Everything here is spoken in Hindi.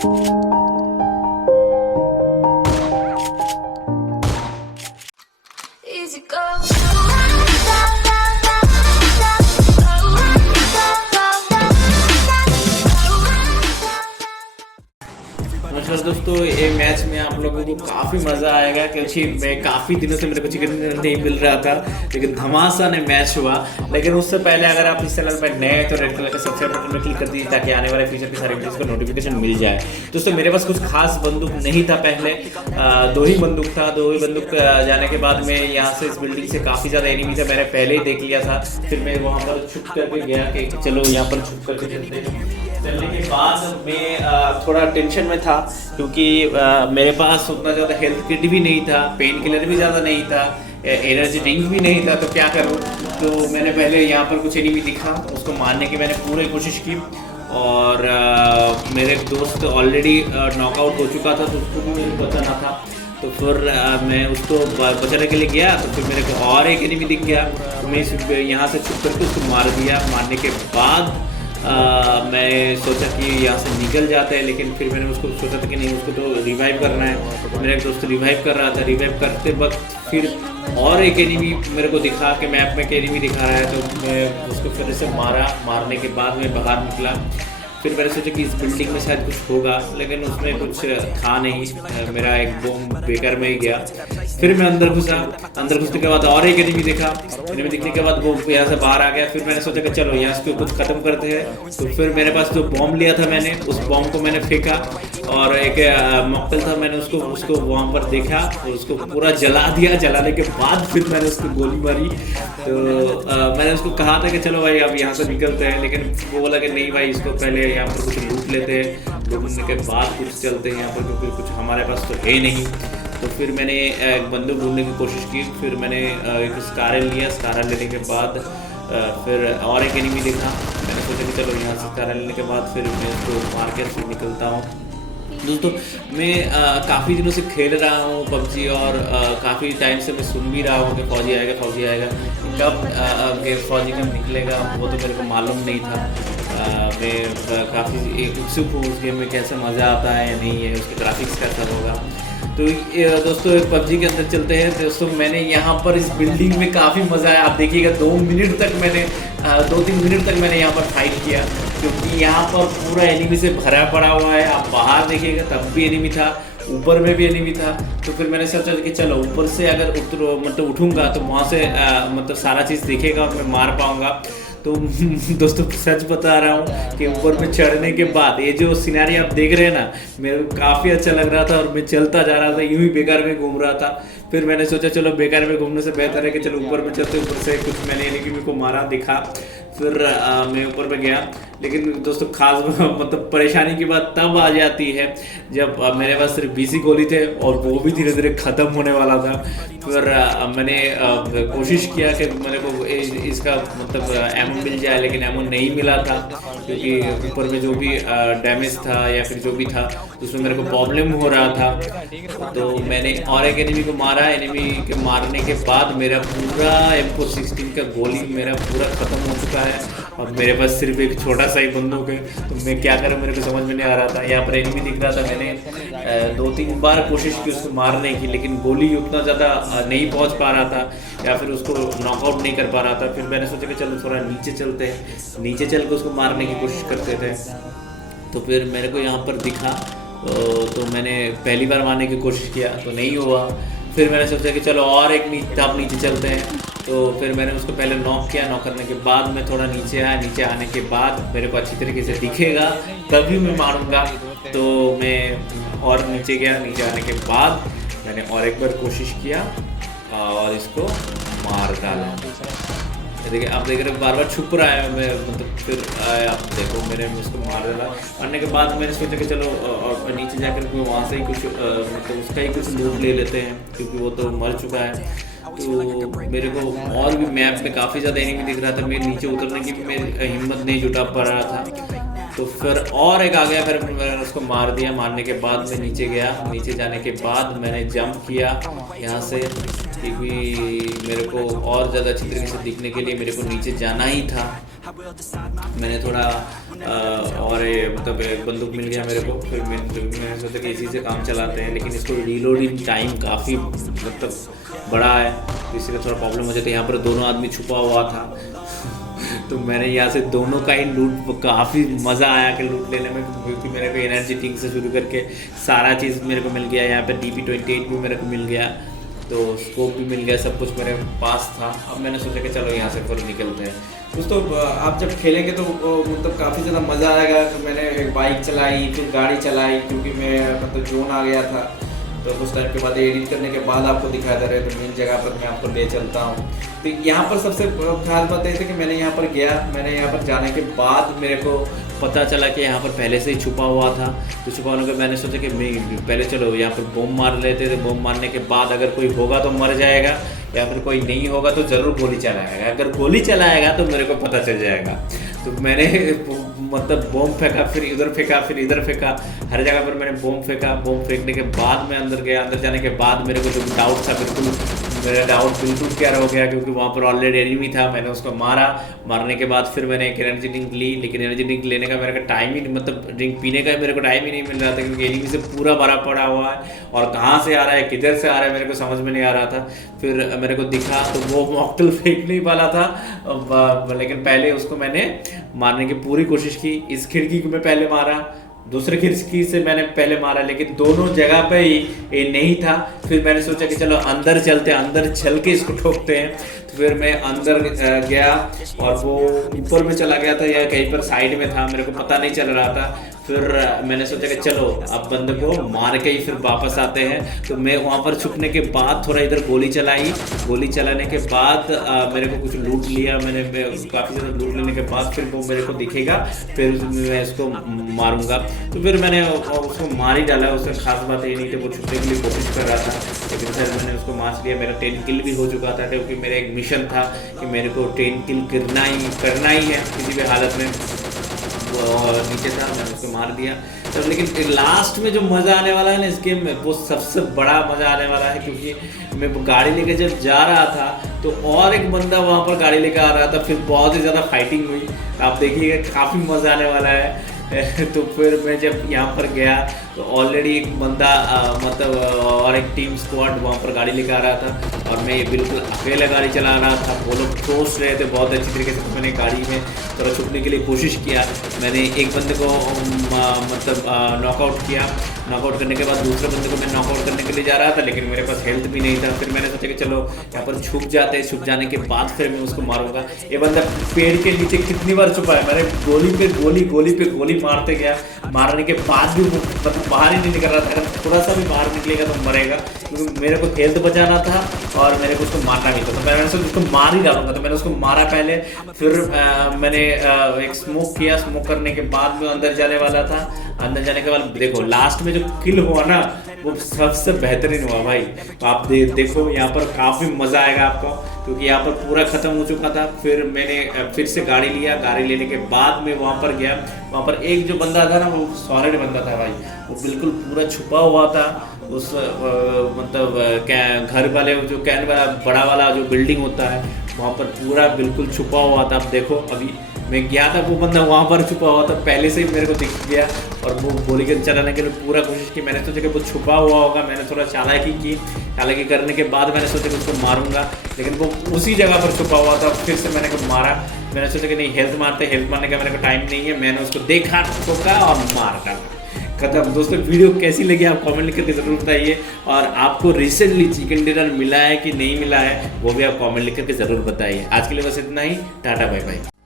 Easy go. नमस्कार दोस्तों, ये मैच में आप लोगों को काफ़ी मज़ा आएगा क्योंकि मैं काफ़ी दिनों से मेरे को चिकन नहीं मिल रहा था, लेकिन घमासान मैच हुआ। लेकिन उससे पहले अगर आप इस चैनल पर नए हैं तो रेड कलर के सब्सक्राइब बटन में क्लिक कर दीजिए ताकि आने वाले फ्यूचर के सारे वीडियोस का नोटिफिकेशन मिल जाए। दोस्तों मेरे पास कुछ खास बंदूक नहीं था पहले, दो ही बंदूक था। दो ही बंदूक जाने के बाद में यहाँ से इस बिल्डिंग से काफ़ी ज़्यादा एनिमी था, मैंने पहले ही देख लिया था। फिर मैं वहाँ पर छुप करके गया कि चलो यहाँ पर छुप करके चलते हैं। चलने के बाद मैं थोड़ा टेंशन में था क्योंकि मेरे पास उतना ज़्यादा हेल्थ किट भी नहीं था, पेन किलर भी ज़्यादा नहीं था, एनर्जी ड्रिंक भी नहीं था, तो क्या करूँ। तो मैंने पहले यहाँ पर कुछ एनिमी दिखा, उसको मारने की मैंने पूरी कोशिश की। और मेरे दोस्त ऑलरेडी नॉकआउट हो चुका था तो उसको भी मुझे बचाना था। तो फिर मैं उसको बचाने के लिए गया तो फिर मेरे को और एक एनिमी दिख गया, तो मैं यहाँ से छुप करके उसको मार दिया। मारने के बाद मैं सोचा कि यहाँ से निकल जाता है, लेकिन फिर मैंने उसको सोचा था कि नहीं, उसको तो रिवाइव करना है। मेरा एक दोस्त रिवाइव कर रहा था, रिवाइव करते वक्त फिर और एक एनिमी मेरे को दिखा कि मैप में एक एनिमी दिखा रहा है, तो मैं उसको फिर से मारने के बाद मैं बाहर निकला। फिर मैंने सोचा कि इस बिल्डिंग में शायद कुछ होगा, लेकिन उसमें कुछ था नहीं, मेरा एक बम बेकार में ही गया। फिर मैं अंदर घुसा, अंदर घुसने के बाद और एक एनिमी देखा, एनिमी दिखने के बाद वो यहाँ से बाहर आ गया। फिर मैंने सोचा कि चलो यहाँ से कुछ ख़त्म करते हैं। तो फिर मेरे पास जो बॉम्ब लिया था मैंने, उस बॉम्ब को मैंने फेंका और एक मॉकटेल था, मैंने उसको वहाँ पर देखा और उसको पूरा जला दिया। जलाने के बाद फिर मैंने उसको गोली मारी। तो मैंने उसको कहा था कि चलो भाई अब यहाँ से निकलते हैं, लेकिन वो बोला कि नहीं भाई, इसको पहले यहाँ पर कुछ लूट लेते हैं, लूटने के बाद कुछ चलते हैं यहाँ पर, क्योंकि कुछ हमारे पास तो है नहीं। तो फिर मैंने एक बंदूक ढूंढने की कोशिश की, फिर मैंने एक स्कारल लिया। स्कारल लेने के बाद फिर और एक एनिमी देखा, मैंने सोचा कि चलो यहाँ से स्कारल लेने के बाद फिर मैं उसको मार के फिर निकलता हूँ। दोस्तों मैं काफ़ी दिनों से खेल रहा हूँ पबजी और काफ़ी टाइम से मैं सुन भी रहा हूँ कि फौजी आएगा, फौजी आएगा। कब फौजी कब निकलेगा वो तो मेरे को मालूम नहीं था। मैं काफ़ी उत्सुक हूँ उस गेम में, कैसा मज़ा आता है या नहीं है, उसके ग्राफिक्स कैसा होगा। तो दोस्तों पबजी के अंदर चलते हैं। दोस्तों मैंने यहाँ पर इस बिल्डिंग में काफ़ी मज़ा आया। आप देखिएगा 2-3 मिनट तक मैंने यहाँ पर फाइट किया, क्योंकि यहाँ पर पूरा एनिमी से भरा पड़ा हुआ है। आप बाहर देखिएगा तब भी एनिमी था, ऊपर में भी एनिमी था। तो फिर मैंने सोचा कि चलो ऊपर से अगर उठूँगा तो वहाँ से मतलब सारा चीज़ दिखेगा और मैं मार पाऊँगा। तो दोस्तों सच बता रहा हूँ कि ऊपर में चढ़ने के बाद ये जो सिनेरी आप देख रहे हैं ना, मेरे को काफ़ी अच्छा लग रहा था और मैं चलता जा रहा था, यूं ही बेकार में घूम रहा था। फिर मैंने सोचा चलो बेकार में घूमने से बेहतर है कि चलो ऊपर में चलते। ऊपर से कुछ मैंने एनिमी को मारा दिखा, फिर मैं ऊपर पे गया। लेकिन दोस्तों खास मतलब परेशानी की बात तब आ जाती है जब मेरे पास सिर्फ 20 गोली थे और वो भी धीरे धीरे ख़त्म होने वाला था। फिर मैंने कोशिश किया कि मेरे को इसका मतलब एमो मिल जाए, लेकिन एमो नहीं मिला था, क्योंकि ऊपर में जो भी डैमेज था या फिर जो भी था उसमें मेरे को प्रॉब्लम हो रहा था। तो मैंने और एक एनिमी को मारा। एनिमी के मारने के बाद मेरा पूरा M416 का गोली मेरा पूरा ख़त्म हो चुका है और मेरे पास सिर्फ एक छोटा सा ही बंदूक है। तो मैं क्या करूँ, मेरे को समझ में नहीं आ रहा था। यहाँ पर एनिमी दिख रहा था, मैंने 2-3 बार कोशिश की उसको मारने की, लेकिन गोली उतना ज़्यादा नहीं पहुँच पा रहा था या फिर उसको नॉकआउट नहीं कर पा रहा था। फिर मैंने सोचा कि चलो थोड़ा नीचे चलते हैं, नीचे चल के उसको मारने की कोशिश करते थे। तो फिर मेरे को यहाँ पर दिखा तो मैंने पहली बार मारने की कोशिश किया तो नहीं हुआ। फिर मैंने सोचा कि चलो और एक नीचे चलते हैं। तो फिर मैंने उसको पहले नॉक किया, नॉक करने के बाद मैं थोड़ा नीचे आया। नीचे आने के बाद मेरे को अच्छी तरीके से दिखेगा तभी मैं मारूंगा। तो मैं और नीचे गया, नीचे आने के बाद मैंने और एक बार कोशिश किया और इसको मार डाला। देखिए आप देख रहे हो बार बार छुप रहा है, मैं मतलब फिर आप देखो मैंने उसको मार डाला। मारने के बाद मैंने सोचा कि चलो और नीचे जाकर वहाँ से ही कुछ मतलब उसका ही कुछ लूट ले लेते हैं, क्योंकि वो तो मर चुका है। तो मेरे को और भी मैप में काफ़ी ज़्यादा एनिमी दिख रहा था, मेरे नीचे उतरने की भी मेरी हिम्मत नहीं जुटा पा रहा था। तो फिर और एक आ गया, फिर मैंने उसको मार दिया। मारने के बाद मैं नीचे गया, नीचे जाने के बाद मैंने जंप किया यहाँ से, क्योंकि मेरे को और ज़्यादा अच्छी तरीके से दिखने के लिए मेरे को नीचे जाना ही था। मैंने थोड़ा और मतलब एक बंदूक मिल गया मेरे को, फिर मैंने सोचा कि इसी से काम चलाते हैं, लेकिन इसको रीलोडिंग टाइम काफ़ी मतलब बड़ा है, तो इसलिए थोड़ा प्रॉब्लम हो जाती है। यहाँ पर दोनों आदमी छुपा हुआ था तो मैंने यहाँ से दोनों का ही लूट, काफ़ी मज़ा आया कि लूट लेने में, क्योंकि मेरे को एनर्जी ड्रिंक से शुरू करके सारा चीज़ मेरे को मिल गया। यहाँ पे DP28 भी मेरे को मिल गया, तो स्कोप भी मिल गया, सब कुछ मेरे पास था। अब मैंने सोचा कि चलो यहाँ से फिर निकलते हैं। दोस्तों आप जब खेलेंगे तो मतलब काफ़ी ज़्यादा मज़ा आएगा। तो मैंने एक बाइक चलाई, फिर गाड़ी चलाई, क्योंकि मैं मतलब जोन आ गया था। तो कुछ टाइम के बाद एडिट करने के बाद आपको दिखा दे रहे, तो मेन जगह पर मैं आपको ले चलता हूँ। तो यहाँ पर सबसे खास बात यह थी कि मैंने यहाँ पर गया, मैंने यहाँ पर जाने के बाद मेरे को पता चला कि यहाँ पर पहले से ही छुपा हुआ था। तो छुपा होने के मैंने सोचा कि मैं पहले चलो यहाँ पर बम मार लेते थे, बम मारने के बाद अगर कोई होगा तो मर जाएगा, या फिर कोई नहीं होगा तो ज़रूर गोली चलाएगा। अगर गोली चलाएगा तो मेरे को पता चल जाएगा। तो मैंने मतलब बम फेंका, फिर इधर फेंका, फिर इधर फेंका, हर जगह पर मैंने बम फेंका। बम फेंकने के बाद मैं अंदर गया। अंदर जाने के बाद मेरे को जो डाउट था, बिल्कुल मेरा डाउट बिल्कुल क्लियर हो गया, क्योंकि वहाँ पर ऑलरेडी एनिमी था। मैंने उसको मारा, मारने के बाद फिर मैंने एक एनर्जी ड्रिंक ली, लेकिन एनर्जी ड्रिंक लेने का मेरे को टाइम ही मतलब ड्रिंक पीने का मेरे को टाइम ही नहीं मिल रहा था, क्योंकि एनिमी से पूरा भरा पड़ा हुआ है, और कहाँ से आ रहा है किधर से आ रहा है मेरे को समझ में नहीं आ रहा था। फिर मेरे को दिखा तो वो मॉकटेल फेंकने वाला था, लेकिन पहले उसको मैंने मारने की पूरी कोशिश की। इस खिड़की को मैं पहले मारा, दूसरे खिड़की से मैंने पहले मारा, लेकिन दोनों जगह पे ही ये नहीं था। फिर मैंने सोचा कि चलो अंदर चलते हैं, अंदर चल के इसको ठोकते हैं। तो फिर मैं अंदर गया, और वो ऊपर में चला गया था या कहीं पर साइड में था, मेरे को पता नहीं चल रहा था। फिर मैंने सोचा कि चलो अब बंदे को मार के ही फिर वापस आते हैं। तो मैं वहाँ पर छुपने के बाद थोड़ा इधर गोली चलाई। गोली चलाने के बाद मेरे को कुछ लूट लिया मैंने, काफ़ी ज़्यादा लूट लेने के बाद फिर वो मेरे को दिखेगा, फिर मैं इसको मारूंगा। तो फिर मैंने उसको मार ही डाला। उसमें खास बात ये नहीं थी, वो छुपने के लिए कोशिश कर रहा था, लेकिन फिर मैंने उसको मार लिया। मेरा 10 किल भी हो चुका था, क्योंकि मेरा एक मिशन था कि मेरे को 10 किल करना ही है किसी भी हालत में। और नीचे था, मैंने उसको मार दिया। तो लेकिन लास्ट में जो मज़ा आने वाला है ना इस गेम में, वो सबसे बड़ा मज़ा आने वाला है, क्योंकि मैं गाड़ी लेके जब जा रहा था तो और एक बंदा वहाँ पर गाड़ी लेकर आ रहा था। फिर बहुत ही ज़्यादा फाइटिंग हुई, आप देखिएगा काफ़ी मज़ा आने वाला है। तो फिर मैं जब यहाँ पर गया तो ऑलरेडी एक बंदा मतलब और एक टीम स्क्वाड वहाँ पर गाड़ी लेकर आ रहा था, और मैं ये बिल्कुल अकेला गाड़ी चला रहा था। वो लोग सोच रहे थे बहुत अच्छी तरीके से। तो मैंने गाड़ी में थोड़ा छुपने के लिए कोशिश किया। मैंने एक बंदे को मतलब नॉकआउट किया। नॉकआउट करने के बाद दूसरे बंदे को मैं नॉकआउट करने के लिए जा रहा था, लेकिन मेरे पास हेल्थ भी नहीं था। फिर मैंने सोचा कि चलो यहाँ पर छुप जाते हैं, छुप जाने के बाद फिर मैं उसको मारूंगा। ये बंदा पेड़ के नीचे कितनी बार छुपा है, मैंने गोली पे गोली मारते गया। मारने के बाद भी वो मतलब बाहर ही नहीं निकल रहा था। अगर थोड़ा सा भी बाहर निकलेगा तो मरेगा, क्योंकि मेरे को हेल्थ बचाना था और मेरे को उसको मारना भी था। तो मैंने सोचा उसको मार ही डालूंगा, तो मैंने उसको मारा पहले। फिर मैंने एक स्मोक किया। स्मोक करने के बाद मैं अंदर जाने वाला था। अंदर जाने के बाद देखो लास्ट में जो किल हुआ ना, वो सबसे बेहतरीन हुआ भाई। तो आप देखो यहाँ पर काफ़ी मज़ा आएगा आपको, क्योंकि यहाँ पर पूरा ख़त्म हो चुका था। फिर मैंने फिर से गाड़ी लिया। गाड़ी लेने के बाद मैं वहाँ पर गया। वहाँ पर एक जो बंदा था ना, वो सॉलिड बंदा था भाई। वो बिल्कुल पूरा छुपा हुआ था उस मतलब घर वाले जो कैन वाला बड़ा वाला जो बिल्डिंग होता है, वहाँ पर पूरा बिल्कुल छुपा हुआ था। अब देखो अभी मैं गया था, वो बंदा वहाँ पर छुपा हुआ था, पहले से ही मेरे को दिख गया। और वो गोली के चलाने के लिए पूरा कोशिश की। मैंने सोचा कि वो छुपा हुआ होगा। मैंने थोड़ा चालाकी की। चालाकी करने के बाद मैंने सोचा कि उसको मारूंगा, लेकिन वो उसी जगह पर छुपा हुआ था। फिर से मैंने को मारा। मैंने सोचा कि नहीं, हेल्थ मारने का मेरे को टाइम नहीं है। मैंने उसको देखा, ठोका और मार डाला। खत्म। दोस्तों वीडियो कैसी लगी आप कमेंट लिख करके ज़रूर बताइए, और आपको रिसेंटली चिकन डिनर मिला है कि नहीं मिला है वो भी आप कमेंट लिख करके ज़रूर बताइए। आज के लिए बस इतना ही। Tata bye bye.